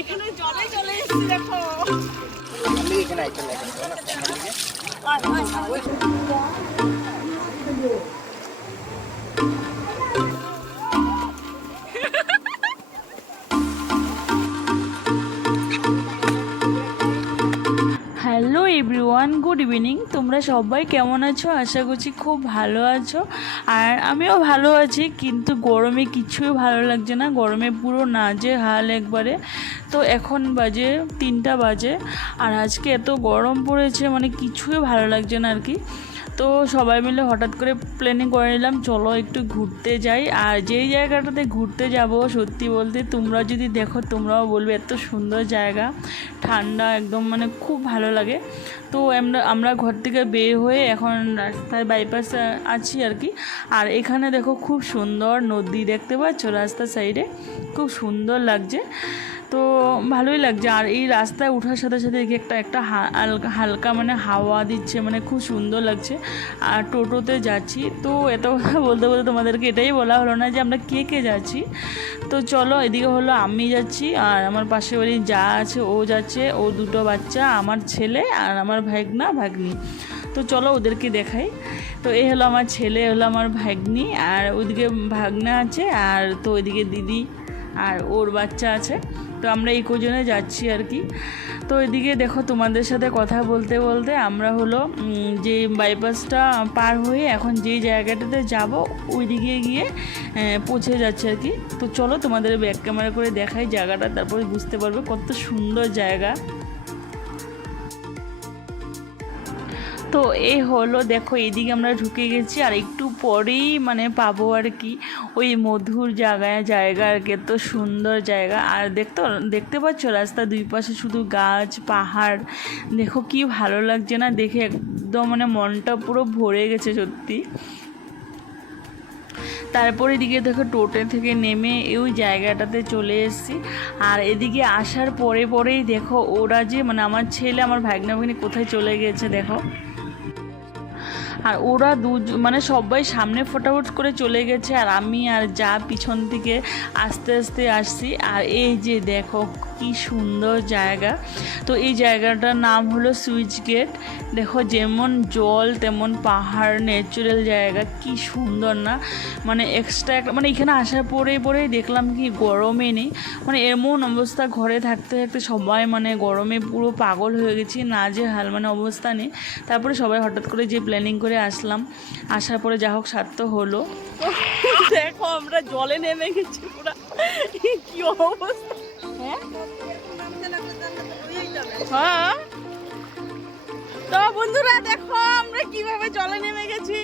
এখানে জলে চলে এসেছি দেখো। এখানে আইতে লাগে হ্যালো এভরিওয়ান, গুড ইভিনিং। তোমরা সবাই কেমন আছো? আশা করছি খুব ভালো আছো। আর আমিও ভালো আছি, কিন্তু গরমে কিছুই ভালো লাগছে না। গরমে পুরো নাজে হাল একবারে। তো এখন বাজে তিনটা বাজে, আর আজকে এত গরম পড়েছে মানে কিছুই ভালো লাগছে না আর কি। তো সবাই মিলে হঠাৎ করে প্ল্যানিং করে নিলাম, চলো একটু ঘুরতে যাই। আর যেই জায়গাটাতে ঘুরতে যাব, সত্যি বলতে তোমরা যদি দেখো, তোমরাও বলবে এত সুন্দর জায়গা। ঠান্ডা একদম মানে খুব ভালো লাগে। তো আমরা আমরা ঘর থেকে বের হয়ে এখন রাস্তায় বাইপাস আছি আর কি। আর এখানে দেখো খুব সুন্দর নদী দেখতে পাচ্ছ রাস্তার সাইডে খুব সুন্দর লাগছে। তো ভালোই লাগছে। আর এই রাস্তায় ওঠার সাথে সাথে দেখি একটা একটা হালকা মানে হাওয়া দিচ্ছে মানে খুব সুন্দর লাগছে। আর টোটোতে যাচ্ছি। তো এত কথা বলতে বলতে তোমাদেরকে এটাই বলা হলো না যে আমরা কে কে যাচ্ছি। তো চলো, এদিকে হলো আমি যাচ্ছি, আর আমার পাশের বাড়ি যা আছে ও যাচ্ছে। ও দুটো বাচ্চা, আমার ছেলে আর আমার ভাগনা, ভাগ্নি। তো চলো ওদেরকে দেখাই। তো এই হলো আমার ছেলে হলো আমার ভাগ্নি, আর ওইদিকে ভাগনা আছে, আর তো ওইদিকে দিদি। আর ওর বাচ্চা আছে। তো আমরা এই কজনে যাচ্ছি আর কি। তো এদিকে দেখো তোমাদের সাথে কথা বলতে বলতে আমরা হলো যে বাইপাসটা পার হয়ে এখন যেই জায়গাটাতে যাব ওই দিকে গিয়ে পৌঁছে যাচ্ছে আর কি। তো চলো তোমাদের ব্যাক ক্যামেরা করে দেখাই জায়গাটা, তারপরে বুঝতে পারবে কত সুন্দর জায়গা। তো এই হলো, দেখো এদিকে আমরা ঢুকে গেছি আর একটু পরেই মানে পাবো আর কি, ওই মধুর জায়গায়, জায়গা আর কি, এত সুন্দর জায়গা। আর দেখতে দেখতে পাচ্ছ রাস্তা দুই পাশে শুধু গাছ, পাহাড়, দেখো কি ভালো লাগছে না, দেখে একদম মানে মনটা পুরো ভরে গেছে সত্যি। তারপর এদিকে দেখো টোটে থেকে নেমে ওই জায়গাটাতে চলে এসেছি। আর এদিকে আসার পরে, পরেই দেখো ওরা যে মানে আমার ছেলে, আমার ভাগ্না ভাগ্নি কোথায় চলে গেছে, দেখো। আর ওরা দু মানে সবাই সামনে ফটাফট করে চলে গেছে, আর আমি আর যা পিছন থেকে আস্তে আস্তে আসছি। আর এই যে দেখো কি সুন্দর জায়গা। তো এই জায়গাটার নাম হলো সুইচ গেট। দেখো যেমন জল, তেমন পাহাড় ন্যাচুরাল জায়গা, কি সুন্দর না? মানে এক্সট্রা মানে এখানে আসার পরেই পরেই দেখলাম কি গরমে নেই। মানে এমন অবস্থা ঘরে থাকতে থাকতে সবাই মানে গরমে পুরো পাগল হয়ে গেছি, না যে হাল মানে অবস্থা নেই। তারপরে সবাই হঠাৎ করে যে প্ল্যানিং করে আসলাম। আসার পরে যা হোক সার্থ হলো। দেখো আমরা জলে নেমে গেছি পুরো। কি অবস্থা? হ্যাঁ? হ্যাঁ? তো বন্ধুরা দেখো আমরা কীভাবে জলে নেমে গেছি।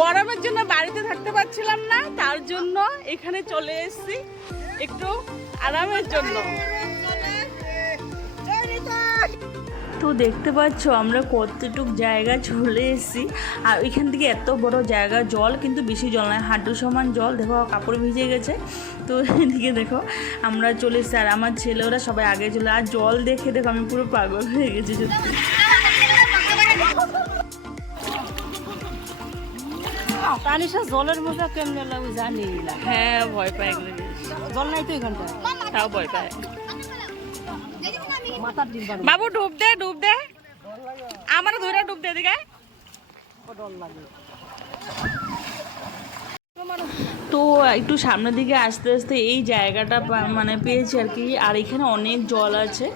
গরমের জন্য বাড়িতে থাকতে পারছিলাম না তার জন্য এখানে চলে এসেছি। একটু আরামের জন্য। তো দেখতে পাচ্ছ আমরা কতটুক জায়গা চলে এসেছি। আর ওইখান থেকে এত বড় জায়গা জল কিন্তু বেশি জল নয় হাঁটু সমান জল। দেখো কাপড় ভিজে গেছে। তো এদিকে দেখো আমরা চলে এসেছি। আর আমার ছেলেরা সবাই আগে চলে আর জল দেখে দেখো আমি পুরো পাগল হয়ে গেছি সত্যি। তানিশা জলের মজা কেমনে লাগে জানি না। হ্যাঁ ভয় পায় জল নাই তো এখানটা তাও ভয় পায়। বাবু ডুব দে ডুব দে। আমার ধরে ডুব দে দিকে ডর লাগে? তো একটু সামনের দিকে আস্তে আস্তে এই জায়গাটা মানে পেয়েছি আর কি। আর এখানে অনেক জল আছে।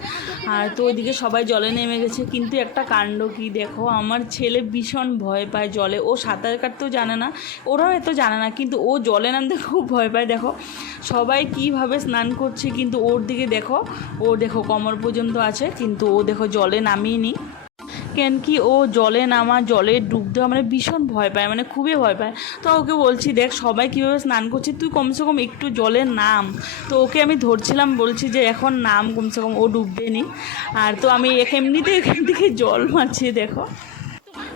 আর তো ওইদিকে সবাই জলে নেমে গেছে। কিন্তু একটা কাণ্ড কি দেখো, আমার ছেলে ভীষণ ভয় পায় জলে। ও সাঁতার কাটতেও জানে না, ওরাও এত জানে না, কিন্তু ও জলে নামতে খুব ভয় পায়। দেখো, সবাই কীভাবে স্নান করছে, কিন্তু ওর দিকে দেখো, ও দেখো কমর পর্যন্ত আছে, কিন্তু ও দেখো জলে নামিয়ে নি। কেন কি ও জলে নামা, জলে ডুব দেওয়া মানে ভীষণ ভয় পায় মানে খুবই ভয় পায়। তো ওকে বলছি, দেখ, সবাই কীভাবে স্নান করছে তুই কমসে কম একটু জলে নাম। তো ওকে আমি ধরছিলাম, বলছি যে, এখন নাম কমসে কম, ও ডুববে নি আর তো আমি এমনিতে এখান থেকে জল মারছি, দেখো।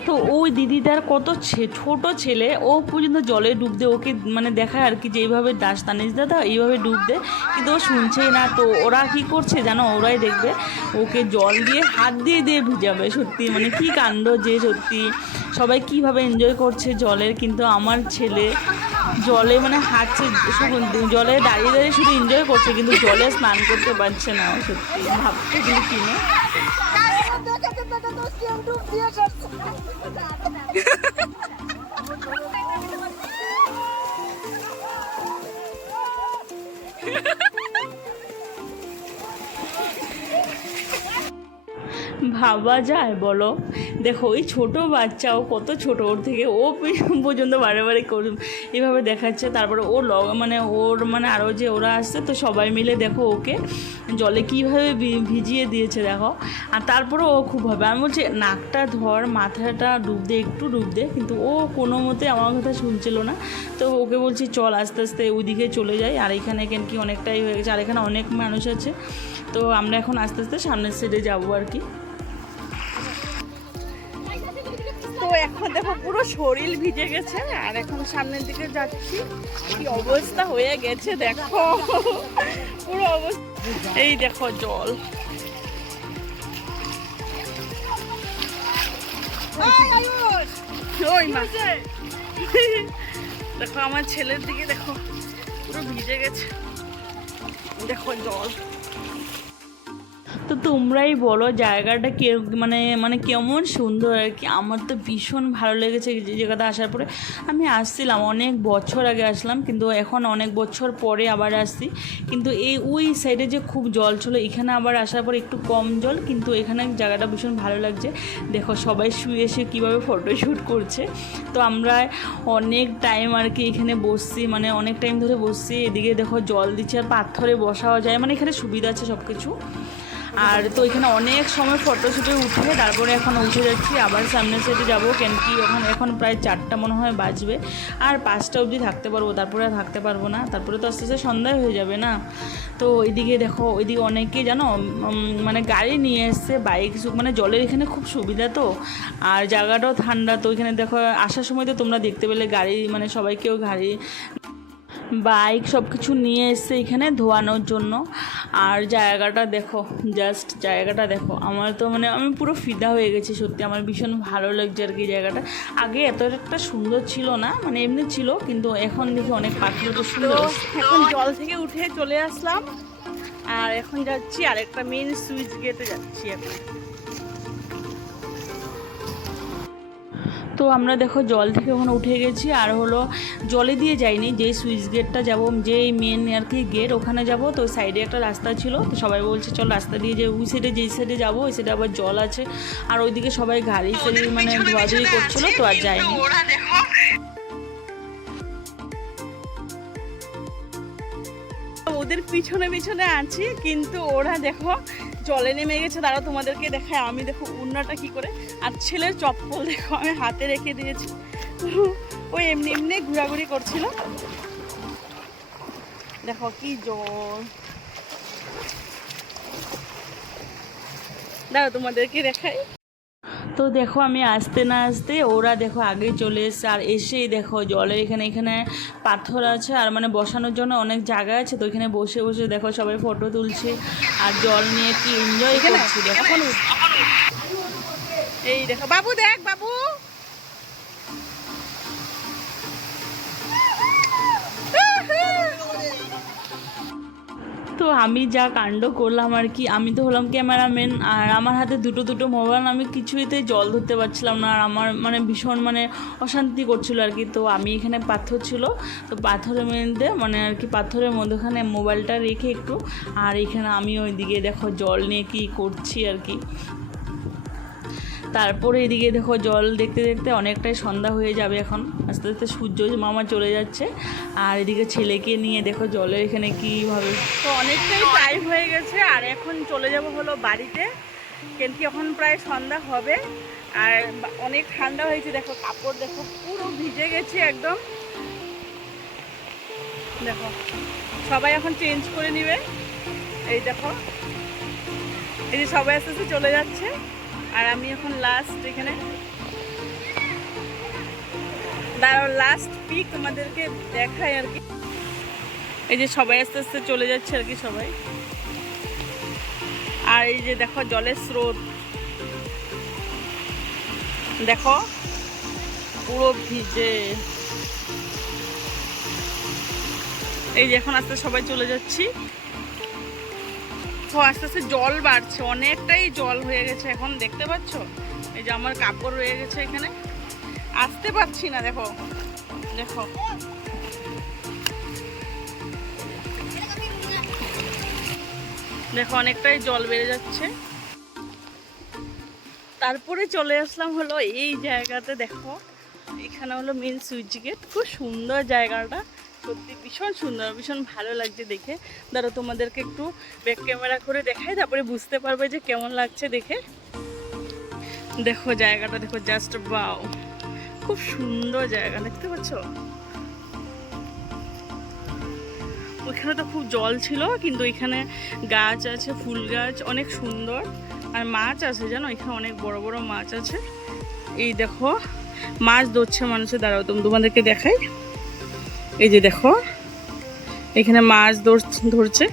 তো ওই দিদিটার কত ছোট ছেলে, ও পর্যন্ত জলে ডুব দে ওকে মানে দেখায় আর কি যে এইভাবে দাস তানিস দাদা এইভাবে ডুব দে। কিন্তু ও শুনছেই না, তো ওরা কি করছে জানো? ওরাই দেখবে। ওকে জল দিয়ে হাত দিয়ে দিয়ে ভিজাবে, সত্যি। মানে কি কাণ্ড যে সত্যি। সবাই কীভাবে এনজয় করছে জলের, কিন্তু আমার ছেলে জলে মানে হাঁটছে জলে দাঁড়িয়ে দাঁড়িয়ে শুধু এনজয় করছে, কিন্তু জলে স্নান করতে পারছে না সত্যি। ভাবতে কিন্তু কিনে Когда доски Андрюх ну, держатся. ভাবা যায় বলো? দেখো, ওই ছোট বাচ্চাও কত ছোট, ওর থেকে ও পর্যন্ত বারে বারে এভাবে দেখাচ্ছে। তারপরে ও লগ মানে ওর মানে আরও যে ওরা আসছে, তো সবাই মিলে দেখো ওকে জলে কীভাবে ভিজিয়ে দিয়েছে, দেখো। আর তারপরে ও খুব হবে আমি বলছি, নাকটা ধর, মাথাটা ডুব দে, একটু ডুব দে। কিন্তু ও কোনো মতে আমার কথা শুনছিল না। তো ওকে বলছি, চল, আস্তে আস্তে ওইদিকে চলে যাই। আর এখানে কেন কি অনেকটাই হয়ে গেছে। আর এখানে অনেক মানুষ আছে। তো আমরা এখন আস্তে আস্তে সামনের সাইডে যাব আর কি। এখন দেখো পুরো শরীর ভিজে গেছে আর এখন সামনের দিকে যাচ্ছি। কি অবস্থা হয়ে গেছে দেখো। পুরো অবস্থা। এই দেখো জল। দেখো আমার ছেলের দিকে দেখো পুরো ভিজে গেছে। দেখো জল। তো তোমরাই বলো জায়গাটা কে মানে মানে কেমন সুন্দর আর কি। আমার তো ভীষণ ভালো লেগেছে যে জায়গাটা আসার পরে। আমি আসছিলাম অনেক বছর আগে আসলাম, কিন্তু এখন অনেক বছর পরে আবার আসছি। কিন্তু এই, ওই সাইডে যে খুব জল ছিল, এখানে আবার আসার পর একটু কম জল, কিন্তু এখানে জায়গাটা ভীষণ ভালো লাগছে। দেখো সবাই শুয়ে এসে কীভাবে ফটোশ্যুট করছে। তো আমরা অনেক টাইম আর কি এখানে বসছি মানে অনেক টাইম ধরে বসছি। এদিকে দেখো জল দিচ্ছে আর পাথরে বসাও যায় মানে এখানে সুবিধা আছে সব কিছু আর তো এখানে অনেক সময় ফটোশ্যুটে উঠে তারপরে এখন উঠে যাচ্ছি। আবার সামনের সাইডে যাব, কেন কি এখন এখন প্রায় চারটা মনে হয় বাজবে। আর পাঁচটা অবধি থাকতে পারব, তারপরে আর থাকতে পারব না। তারপরে তো আস্তে আস্তে সন্ধ্যায় হয়ে যাবে না। তো ওইদিকে দেখো, ওইদিকে অনেকে জানো মানে গাড়ি নিয়ে এসছে, বাইক মানে জলের এখানে খুব সুবিধা তো। আর জায়গাটাও ঠান্ডা, তো এখানে দেখো, আসার সময় তো তোমরা দেখতে পেলে গাড়ি মানে সবাইকেও গাড়ি বাইক সব কিছু নিয়ে এসছে এখানে ধোয়ানোর জন্য। আর জায়গাটা দেখো জাস্ট জায়গাটা দেখো। আমার তো মানে আমি পুরো ফিদা হয়ে গেছি, সত্যি আমার ভীষণ ভালো লাগছে আর কি জায়গাটা। আগে এত একটা সুন্দর ছিল না মানে এমনি ছিল, কিন্তু এখন দেখি অনেক পাখি তো সুন্দর। এখন জল থেকে উঠে চলে আসলাম, আর এখন যাচ্ছি আর একটা মেন সুইচ গেটে যাচ্ছি এখন তো আমরা দেখো জল থেকে ওখানে উঠে গেছি আর হলো জলে দিয়ে যাইনি যে সুইচ গেটটা যাব যেই মেন আর কি গেট ওখানে যাব তো সাইডে একটা রাস্তা ছিল তো সবাই বলছে চল রাস্তা দিয়ে যে ওই সাইডে যেই সাইডে যাব ওই সাইডে আবার জল আছে। আর ওইদিকে সবাই গাড়ি সারি মানে ধোয়াধুয়ি করছিল তো আর যায়নি ওদের পিছনে পিছনে আছি কিন্তু ওরা দেখো জলে নেমে গেছে তারা তোমাদেরকে দেখায় আমি দেখো উন্নাটা কি করে? আর ছেলের চপ্পল দেখো, আমি হাতে রেখে দিয়েছি। ওই এমনি এমনি ঘোরাঘুরি করছিল। দেখো কি জল দাঁড়া তোমাদেরকে দেখাই। তো দেখো আমি আসতে না আসতে ওরা দেখো আগে চলে এসছে। আর এসেই দেখো জলের এখানে এখানে পাথর আছে আর মানে বসানোর জন্য অনেক জায়গা আছে তো এখানে বসে বসে দেখো সবাই ফটো তুলছে। আর জল নিয়ে কি এনজয় করছি দেখো। এই দেখো বাবু দেখ বাবু। তো আমি যা কাণ্ড করলাম আর কি, আমি তো হলাম ক্যামেরাম্যান আর আমার হাতে দুটো দুটো মোবাইল, আমি কিছুইতে জল ধরতে পারছিলাম না আর আমার মানে ভীষণ মানে অশান্তি করছিল আর কি। তো আমি এখানে পাথর ছিল, তো পাথরের মধ্যে মানে আর কি পাথরের মধ্যখানে মোবাইলটা রেখে একটু, আর এখানে আমি ওইদিকে দেখো জল নিয়ে কী করছি আর কি। তারপরে এদিকে দেখো জল দেখতে দেখতে অনেকটাই সন্ধ্যা হয়ে যাবে এখন। আস্তে আস্তে সূর্য মামা চলে যাচ্ছে। আর এদিকে ছেলেকে নিয়ে দেখো জলের এখানে কীভাবে তো অনেকটাই টাইম হয়ে গেছে, আর এখন চলে যাব হলো বাড়িতে। কেন কি এখন প্রায় সন্ধ্যা হবে, আর অনেক ঠান্ডা হয়েছে। দেখো কাপড় দেখো, পুরো ভিজে গেছে একদম। দেখো, সবাই এখন চেঞ্জ করে নিবে। এই দেখো, এই যে সবাই আস্তে আস্তে চলে যাচ্ছে। আর আমি এখন লাস্ট এখানে। লাস্ট পিক তোমাদেরকে দেখাই আর কি। এই যে সবাই আস্তে আস্তে চলে যাচ্ছে আর কি সবাই। আর এই যে দেখো জলের স্রোত। দেখো, পুরো ভিজে। এই যে এখন আস্তে সবাই চলে যাচ্ছি। তো আস্তে আস্তে জল বাড়ছে, অনেকটাই জল হয়ে গেছে এখন, দেখতে পাচ্ছ? এই যে আমার কাপড় রয়ে গেছে এখানে। আসতে পারছি না, দেখো। দেখো। দেখো, অনেকটাই জল বেড়ে যাচ্ছে। তারপরে চলে আসলাম হলো এই জায়গাতে, দেখো। এখানে হলো মেন সুইচ গেট। খুব সুন্দর জায়গাটা। সত্যি ভীষণ সুন্দর, ভীষণ ভালো লাগছে দেখে। ধরো তোমাদেরকে একটু ব্যাক ক্যামেরা করে দেখাই, তারপরে বুঝতে পারবে যে কেমন লাগছে দেখে। দেখো জায়গাটা, দেখো জাস্ট বাও খুব সুন্দর জায়গা, দেখতে পাচ্ছ? ওইখানে তো খুব জল ছিল, কিন্তু এখানে গাছ আছে, ফুল গাছ, অনেক সুন্দর। আর মাছ আছে, জানো? এখানে অনেক বড় বড় মাছ আছে। এই দেখো, মাছ ধরছে মানুষের। দাঁড়াও তুমি তোমাদেরকে দেখাই। এই যে দেখো, এখানে মাছ ধর- ধরছে।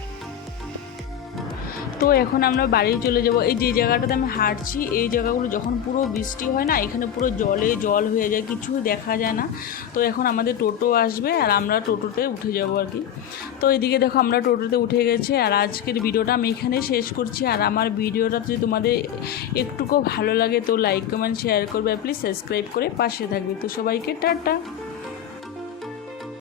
তো এখন আমরা বাড়ি চলে যাব। এই যে জায়গাটাতে আমি হাঁটছি, এই জায়গাগুলো যখন পুরো বৃষ্টি হয় না, এখানে পুরো জলে জল হয়ে যায়, কিছুই দেখা যায় না। তো এখন আমাদের টোটো আসবে আর আমরা টোটোতে উঠে যাব আর কি। তো এদিকে দেখো, আমরা টোটোতে উঠে গেছে আর আজকের ভিডিওটা আমি এখানে শেষ করছি। আর আমার ভিডিওটা যদি তোমাদের একটুকু ভালো লাগে, তো লাইক কমেন্ট শেয়ার করবে। প্লিজ সাবস্ক্রাইব করে পাশে থাকবে। তো সবাইকে টাটা।